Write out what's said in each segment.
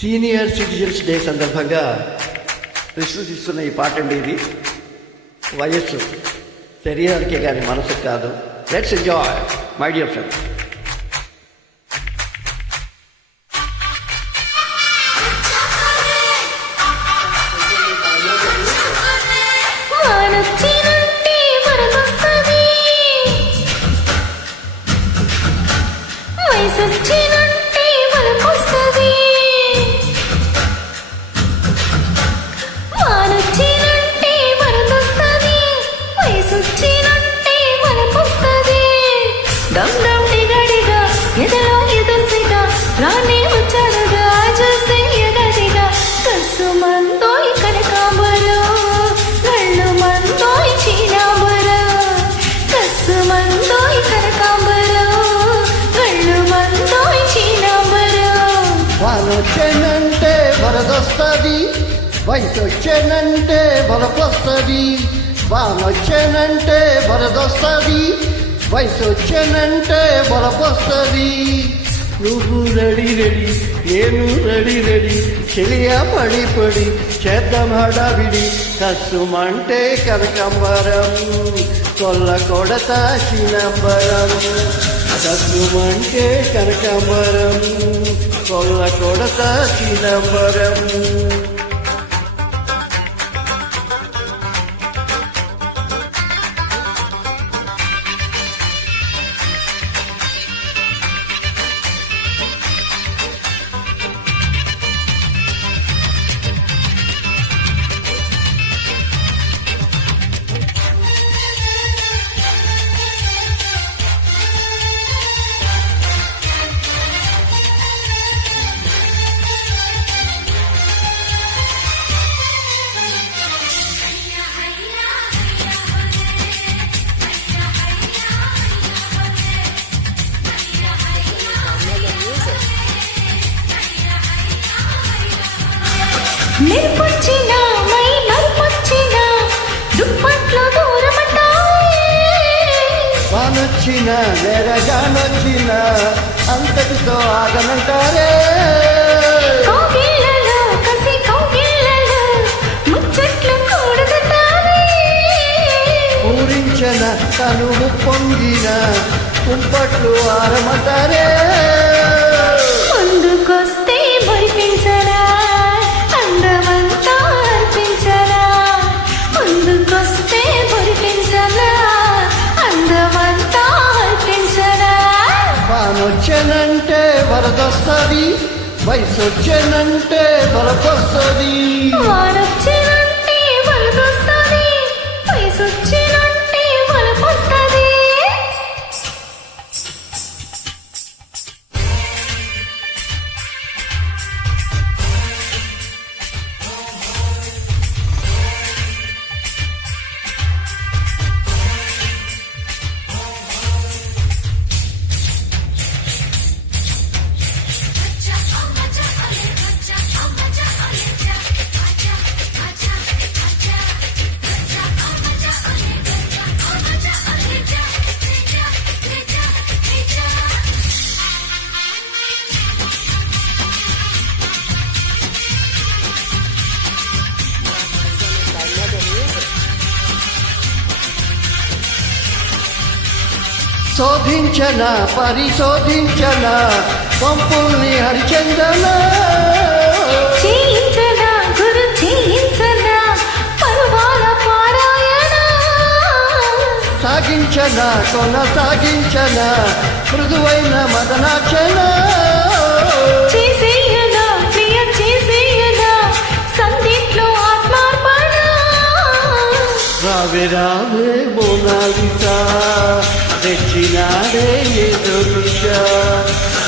Senior citizens day సందర్భంగా ప్రశ్నిస్తున్న ఈ పాట అండి. ఇది వయస్సు శరీరానికే కానీ మనసుకు కాదు. Let's enjoy my dear friends. వానొచ్చేనంటే వరదొస్తుంది, వయసు వచ్చేనంటే వరపొస్తుంది. వానొచ్చేనంటే వరదొస్తుంది, వయసు వచ్చేనంటే వరపొస్తుంది. నువ్వు రెడీ రెడీ, నేను రెడీ రెడీ, చెలియా పడి పడి చేద్దాం హడావిడి. కసుమంటే కనకంబరం, కొల్ల కొడత చినంబరం. కసుమంటే కనకంబరం, కొల్ల కొడత చినంబరం. నిరుపొచ్చినా మై నరుపొచ్చినా దుప్పట్లో దూరమంటావే. వానొచ్చినా నెరగానొచ్చినా అంతటితో ఆగనంటారే. కౌగిళ్ళలో కసి కౌగిళ్ళలో ముచ్చట్లు కూడదంటావే. పూరించిన తనువు పొంగిన కుంపట్లు ఆరమంటారే. ముందుకొస్తే మురిపించరా, అందమంతా అర్పించరా. ముందుకొస్తే మురిపించరా, అందమంతా అర్పించరా. వానొచ్చేనంటే వరదొస్తుంది, వయసు వచ్చేనంటే వరపొస్తుంది. వానొచ్చినంటే వరదొస్తుంది, వయసొచ్చినంటే వలపొస్తుంది. శోధించన పరిశోధించన పంపుల్ని హరిచందన. చేయించనా గురు చేయించనా పర్వాల పారాయణ. సాగించన కొనసాగించన మృదువైన మదనాచన. చేసేయనా ప్రియ చేసేయనా సందీప్లో ఆత్మార్పణ. రావే రావే మోనాలిసా తెచ్చినాడే ఎదురుషా.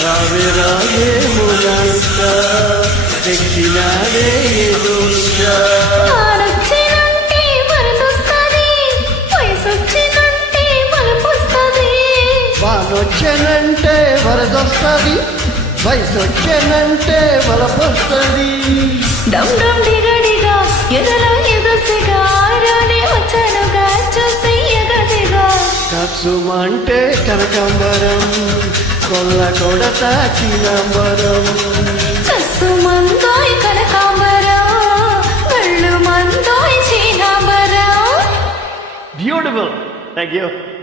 రావే రావే మోనాలిసా తెచ్చినాడే ఎదురుషా. వానొచ్చినంటే వరదొస్తుంది, వయసొచ్చినంటే వలపొస్తుంది. వానొచ్చేనంటే వరదొస్తుంది, వయసు వచ్చేనంటే వలపొస్తుంది. డమ్ డమ్ డిగడిగా ఎదలో ఎదసిగా రానే వచ్చానుగా చూసెయ్యగదిగా. కసుమంటే కనకంబరం, కొల్ల కొడత చినంబరం. కసుమంత బ్యూటిఫుల్. Thank you.